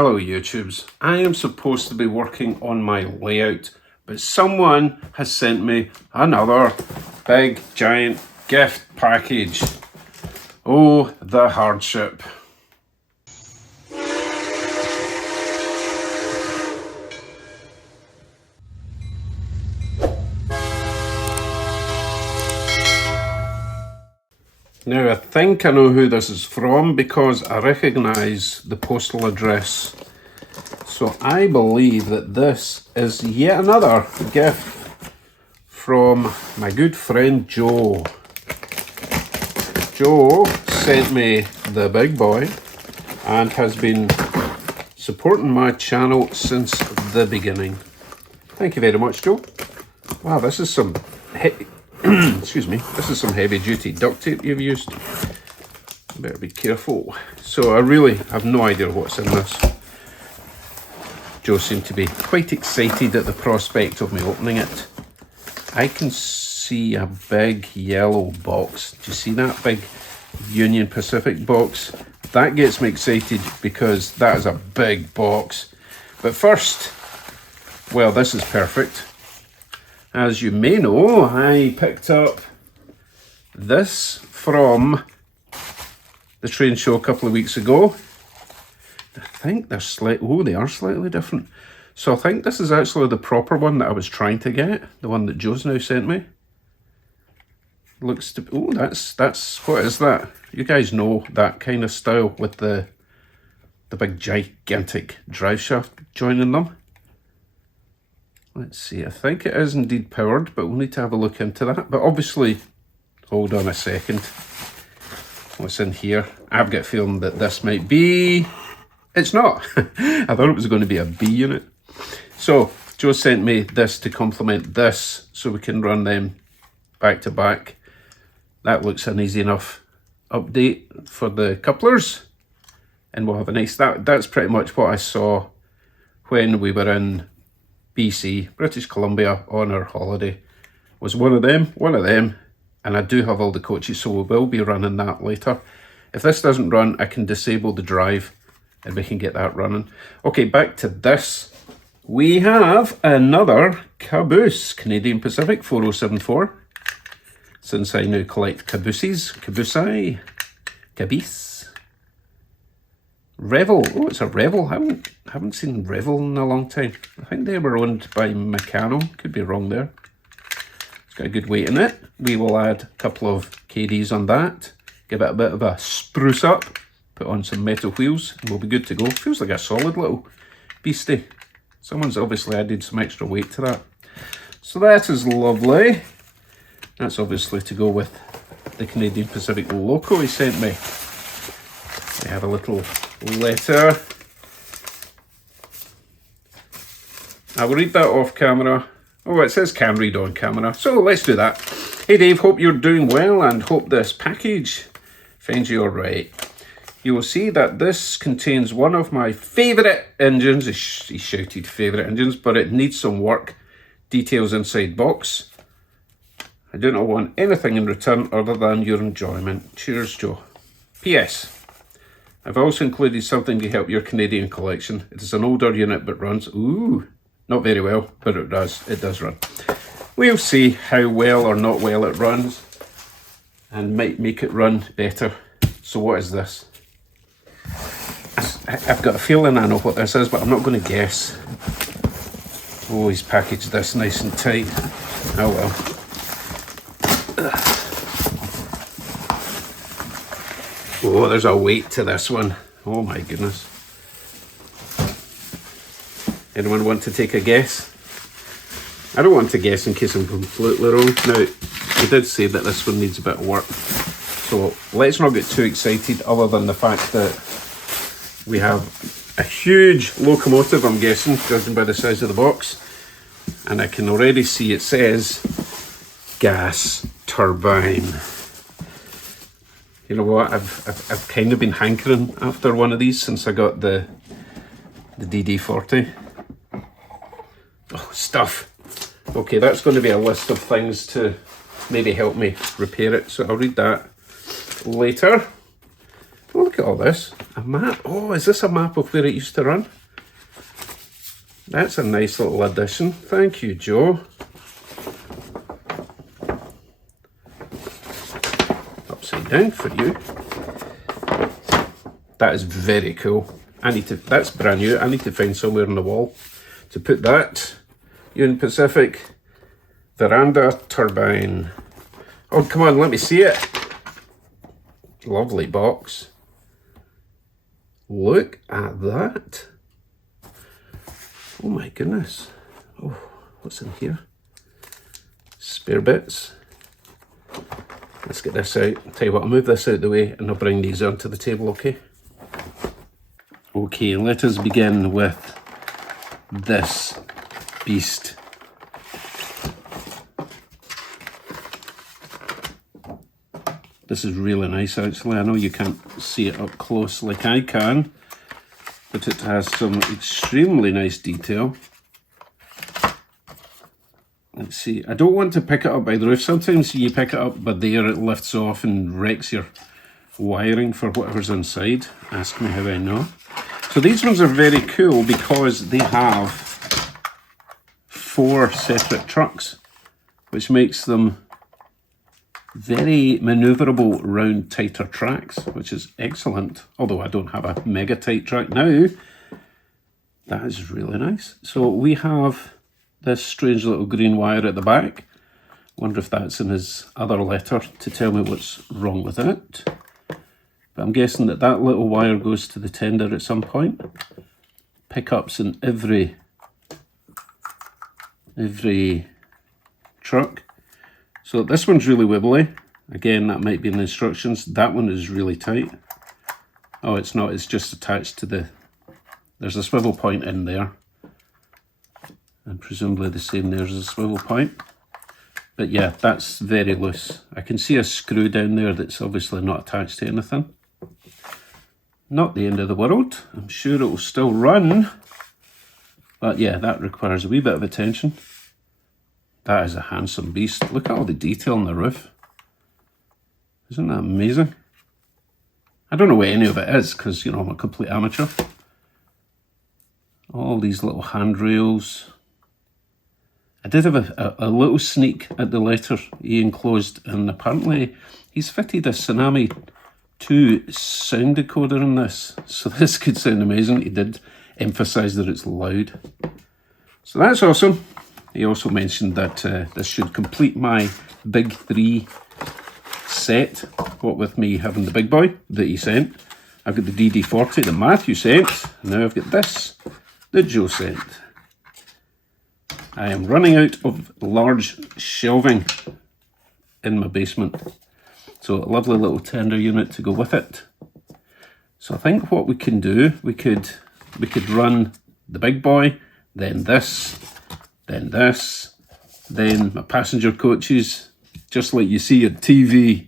Hello YouTubes, I am supposed to be working on my layout, but someone has sent me another big giant gift package. Oh, the hardship. Now I think I know who this is from because I recognise the postal address. So I believe that this is yet another gift from my good friend Joe. Joe sent me the big boy and has been supporting my channel since the beginning. Thank you very much, Joe. Wow, this is some excuse me, this is some heavy duty duct tape you've used. Better be careful. So I really have no idea what's in this. Joe seemed to be quite excited at the prospect of me opening it. I can see a big yellow box. Do you see that big Union Pacific box? That gets me excited because that is a big box. But first, well, this is perfect. As you may know, I picked up this from the train show a couple of weeks ago. I think they're they are slightly different. So I think this is actually the proper one that I was trying to get, the one that Joe's now sent me. Looks to be, oh, that's what is that? You guys know that kind of style with the big gigantic drive shaft joining them. Let's see, I think it is indeed powered, but we'll need to have a look into that. But obviously, hold on a second. What's in here? I've got a feeling that this might be... It's not. I thought it was going to be a B unit. So, Joe sent me this to complement this, so we can run them back to back. That looks an easy enough update for the couplers. And we'll have a nice... That's pretty much what I saw when we were in BC, British Columbia, on our holiday. Was one of them, and I do have all the coaches, so we will be running that later. If this doesn't run, I can disable the drive and we can get that running. Okay, back to this. We have another caboose, Canadian Pacific 4074. Since I now collect cabooses, caboose. Revel, oh, it's a Revel. I haven't seen Revel in a long time. I think they were owned by Meccano, could be wrong there. It's got a good weight in it. We will add a couple of KDs on that, give it a bit of a spruce up, put on some metal wheels, and we'll be good to go. Feels like a solid little beastie. Someone's obviously added some extra weight to that. So that is lovely. That's obviously to go with the Canadian Pacific logo he sent me. We have a little letter. I will read that off camera. Oh, it says can read on camera, so let's do that. Hey Dave, hope you're doing well and hope this package finds you alright. You will see that this contains one of my favourite engines. He shouted favourite engines, but it needs some work. Details inside box. I do not want anything in return other than your enjoyment. Cheers, Joe. P.S. I've also included something to help your Canadian collection. It is an older unit but runs, ooh, not very well, but it does run. We'll see how well or not well it runs and might make it run better. So what is this? I've got a feeling I know what this is, but I'm not going to guess. Oh, he's packaged this nice and tight. Oh well. Oh, there's a weight to this one. Oh my goodness. Anyone want to take a guess? I don't want to guess in case I'm completely wrong. Now, he did say that this one needs a bit of work. So let's not get too excited other than the fact that we have a huge locomotive, I'm guessing, judging by the size of the box. And I can already see it says gas turbine. You know what, I've kind of been hankering after one of these since I got the DD40. Oh, stuff. Okay, that's going to be a list of things to maybe help me repair it, so I'll read that later. Oh, look at all this. A map. Oh, is this a map of where it used to run? That's a nice little addition. Thank you, Joe. Upside down for you. That is very cool. That's brand new. I need to find somewhere on the wall to put that. Union Pacific veranda turbine. Oh, come on, let me see it. Lovely box. Look at that. Oh my goodness. Oh, what's in here? Spare bits. Let's get this out. I'll tell you what, I'll move this out of the way and I'll bring these onto the table, okay? Okay, let us begin with this beast. This is really nice actually. I know you can't see it up close like I can, but it has some extremely nice detail. Let's see, I don't want to pick it up by the roof. Sometimes you pick it up but there it lifts off and wrecks your wiring for whatever's inside. Ask me how I know. So these ones are very cool because they have 4 separate trucks, which makes them very manoeuvrable around tighter tracks, which is excellent. Although I don't have a mega tight track now. That is really nice. So we have this strange little green wire at the back. Wonder if that's in his other letter to tell me what's wrong with it. But I'm guessing that that little wire goes to the tender at some point. Pickups in every truck. So this one's really wibbly. Again, that might be in the instructions. That one is really tight. Oh, it's not. It's just attached to the... There's a swivel point in there. And presumably the same there's a swivel point. But yeah, that's very loose. I can see a screw down there that's obviously not attached to anything. Not the end of the world. I'm sure it will still run. But yeah, that requires a wee bit of attention. That is a handsome beast. Look at all the detail on the roof. Isn't that amazing? I don't know what any of it is because, you know, I'm a complete amateur. All these little handrails. I did have a little sneak at the letter he enclosed, and apparently he's fitted a Tsunami 2 sound decoder in this. So this could sound amazing. He did emphasise that it's loud. So that's awesome. He also mentioned that this should complete my big 3 set, what with me having the big boy that he sent. I've got the DD40 that Matthew sent, and now I've got this that Joe sent. I am running out of large shelving in my basement, so a lovely little tender unit to go with it. So I think what we can do, we could run the big boy, then this, then this, then my passenger coaches, just like you see on TV.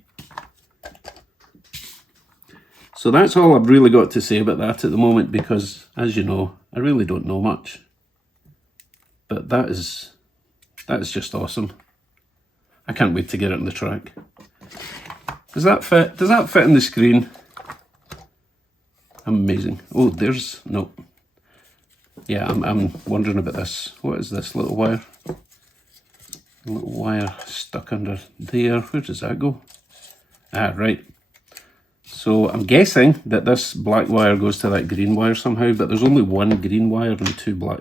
So that's all I've really got to say about that at the moment, because as you know, I really don't know much. But that is just awesome. I can't wait to get it on the track. Does that fit? Does that fit in the screen? Amazing. Oh, there's no. Yeah, I'm wondering about this. What is this little wire? A little wire stuck under there. Where does that go? Ah, right. So I'm guessing that this black wire goes to that green wire somehow, but there's only 1 green wire and 2 black.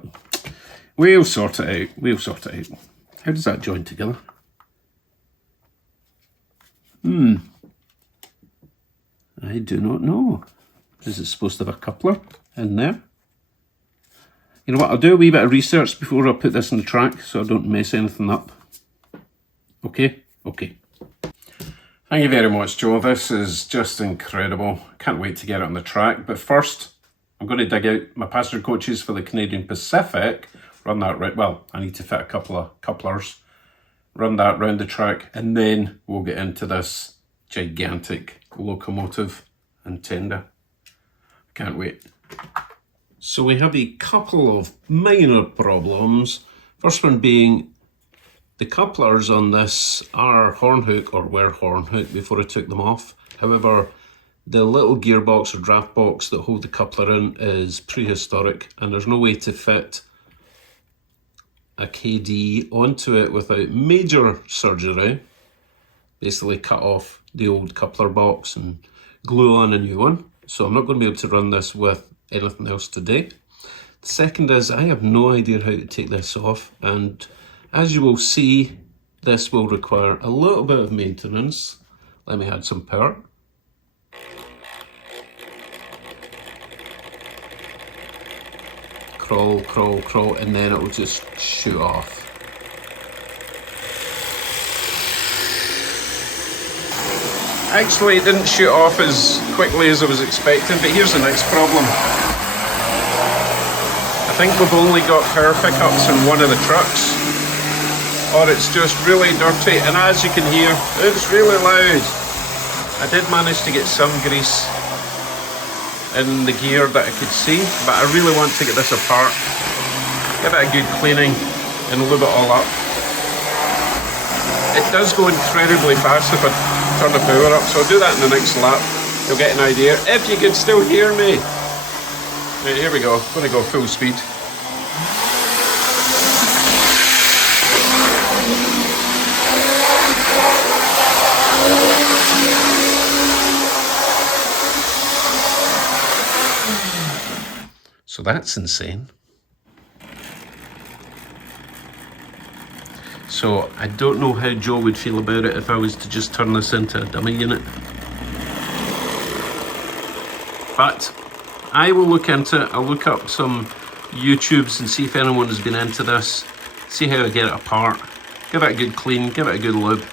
We'll sort it out. We'll sort it out. How does that join together? I do not know. Is it supposed to have a coupler in there? You know what, I'll do a wee bit of research before I put this in the track so I don't mess anything up. Okay? Okay. Thank you very much, Joe. This is just incredible. Can't wait to get it on the track. But first, I'm going to dig out my passenger coaches for the Canadian Pacific. Run that right. Well, I need to fit a couple of couplers. Run that round the track, and then we'll get into this gigantic locomotive and tender. Can't wait. So we have a couple of minor problems. First one being the couplers on this are horn hook, or were horn hook before I took them off. However, The little gearbox or draft box that hold the coupler in is prehistoric, and there's no way to fit a KD onto it without major surgery. Basically cut off the old coupler box and glue on a new one. So I'm not going to be able to run this with anything else today. The second is I have no idea how to take this off, and as you will see, this will require a little bit of maintenance. Let me add some power. Crawl, crawl, crawl, and then it will just shoot off. Actually, it didn't shoot off as quickly as I was expecting, but here's the next problem. I think we've only got power pickups in one of the trucks, or it's just really dirty, and as you can hear, it's really loud. I did manage to get some grease in the gear that I could see, but I really want to get this apart, give it a good cleaning and lube it all up. It does go incredibly fast if I turn the power up, so I'll do that in the next lap. You'll get an idea, if you can still hear me. Right, here we go, I'm going to go full speed. So that's insane. So I don't know how Joe would feel about it if I was to just turn this into a dummy unit. But I will look into it. I'll look up some YouTubes and see if anyone has been into this, see how I get it apart, give it a good clean, give it a good lube.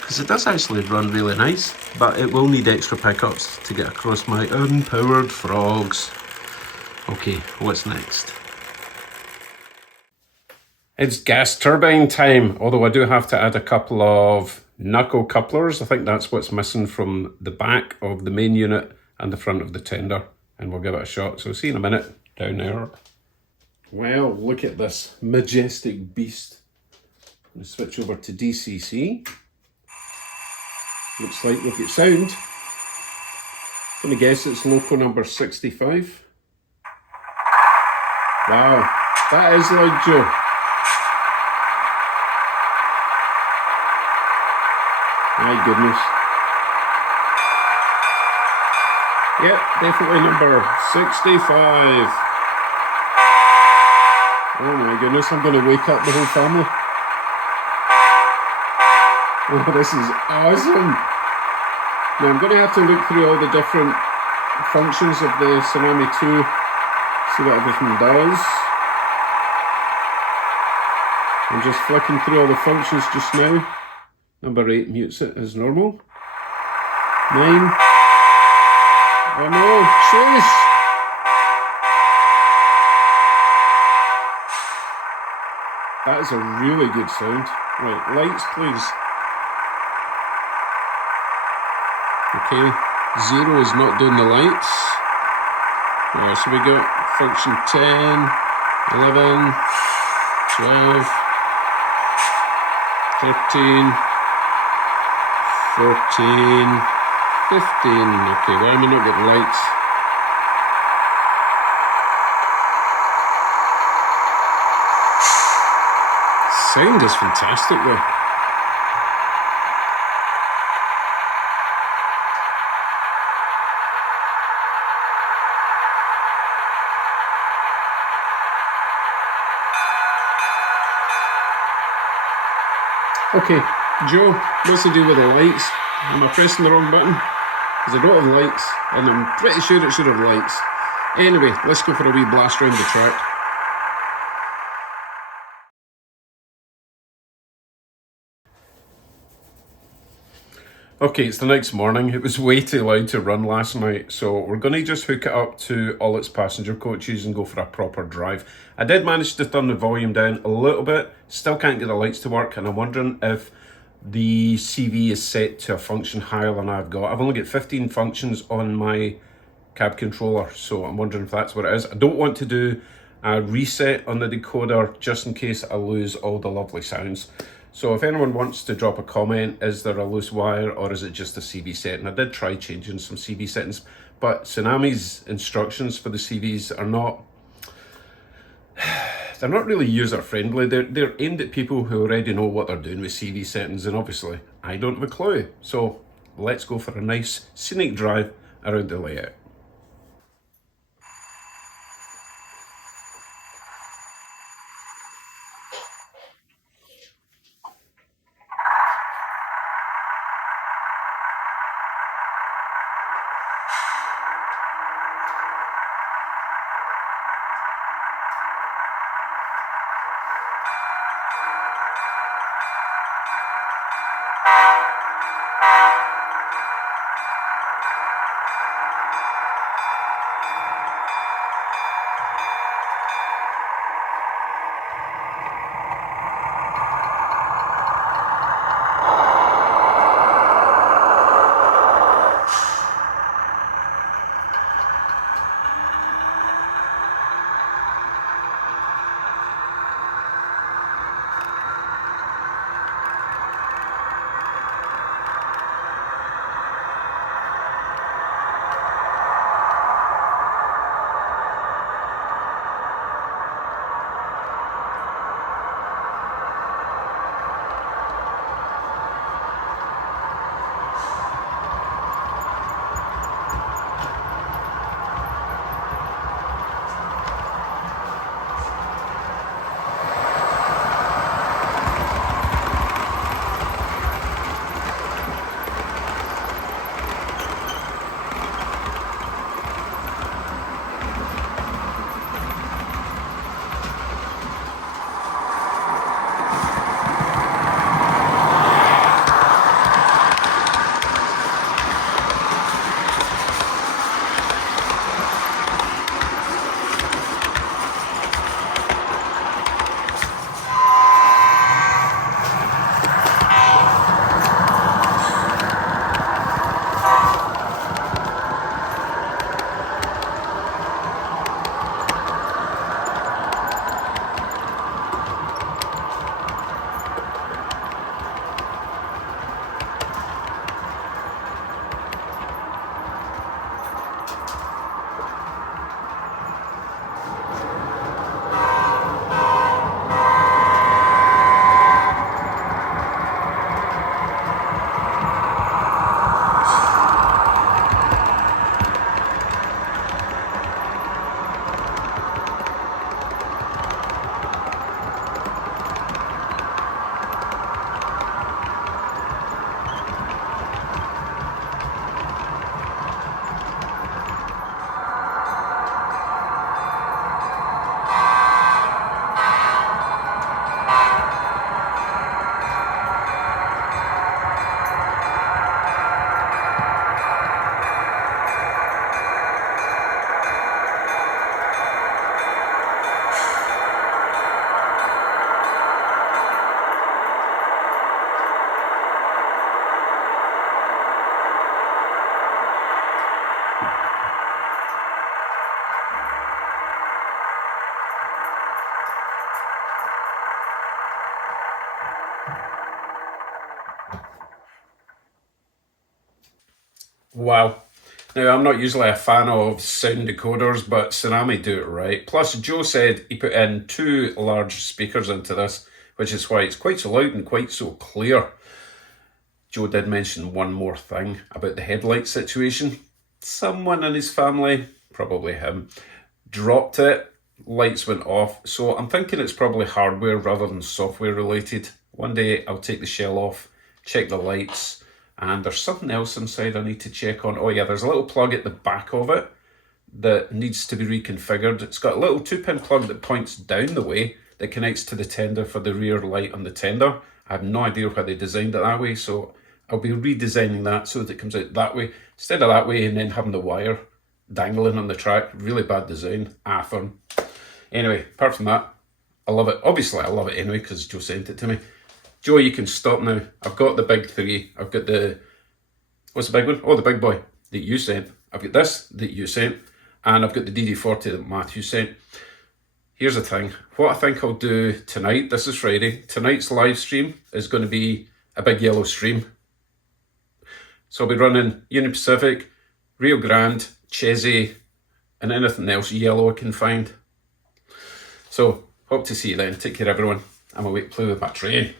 Because it does actually run really nice, but it will need extra pickups to get across my unpowered frogs. Okay, what's next? It's gas turbine time, although I do have to add a couple of knuckle couplers. I think that's what's missing from the back of the main unit and the front of the tender, and we'll give it a shot. So see you in a minute, down there. Well, look at this majestic beast. I'm going to switch over to DCC. Looks like we've got sound. I'm going to guess it's loco number 65. Wow, that is loud, Joe. My goodness. Yep, definitely number 65. Oh my goodness, I'm going to wake up the whole family. Oh, this is awesome. Now I'm going to have to look through all the different functions of the Tsunami 2, see what everything does. I'm just flicking through all the functions just now. Number 8 mutes it as normal. 9. Oh no, jeez! That is a really good sound. Right, lights please. Okay, 0 is not doing the lights. Alright, so we got function 10, 11, 12, 13, 14, 15. Okay, why am I not getting lights? Sound is fantastic though. Okay, Joe, what's the deal with the lights? Am I pressing the wrong button? Because I don't have lights, and I'm pretty sure it should have lights. Anyway, let's go for a wee blast around the track. Okay, it's the next morning. It was way too loud to run last night, so we're going to just hook it up to all its passenger coaches and go for a proper drive. I did manage to turn the volume down a little bit, still can't get the lights to work, and I'm wondering if the CV is set to a function higher than I've got. I've only got 15 functions on my cab controller, so I'm wondering if that's what it is. I don't want to do a reset on the decoder just in case I lose all the lovely sounds. So if anyone wants to drop a comment, is there a loose wire or is it just a CV setting? I did try changing some CV settings, but Tsunami's instructions for the CVs are not, they're not really user friendly. They're aimed at people who already know what they're doing with CV settings, and obviously I don't have a clue. So let's go for a nice scenic drive around the layout. Wow. Now, I'm not usually a fan of sound decoders, but Tsunami do it right. Plus, Joe said he put in two large speakers into this, which is why it's quite so loud and quite so clear. Joe did mention one more thing about the headlight situation. Someone in his family, probably him, dropped it, lights went off. So I'm thinking it's probably hardware rather than software related. One day I'll take the shell off, check the lights, and there's something else inside I need to check on. Oh yeah, there's a little plug at the back of it that needs to be reconfigured. It's got a little 2-pin plug that points down the way that connects to the tender for the rear light on the tender. I have no idea why they designed it that way, so I'll be redesigning that so that it comes out that way instead of that way and then having the wire dangling on the track. Really bad design. Fun. Anyway, apart from that, I love it. Obviously, I love it anyway because Joe sent it to me. Joe, you can stop now. I've got the big three. I've got the, what's the big one? Oh, the big boy that you sent. I've got this that you sent, and I've got the DD40 that Matthew sent. here's the thing. What I think I'll do tonight, this is Friday, tonight's live stream is going to be a big yellow stream. So I'll be running Union Pacific, Rio Grande, Chessie, and anything else yellow I can find. So, hope to see you then. Take care, everyone. I'm away to play with my train.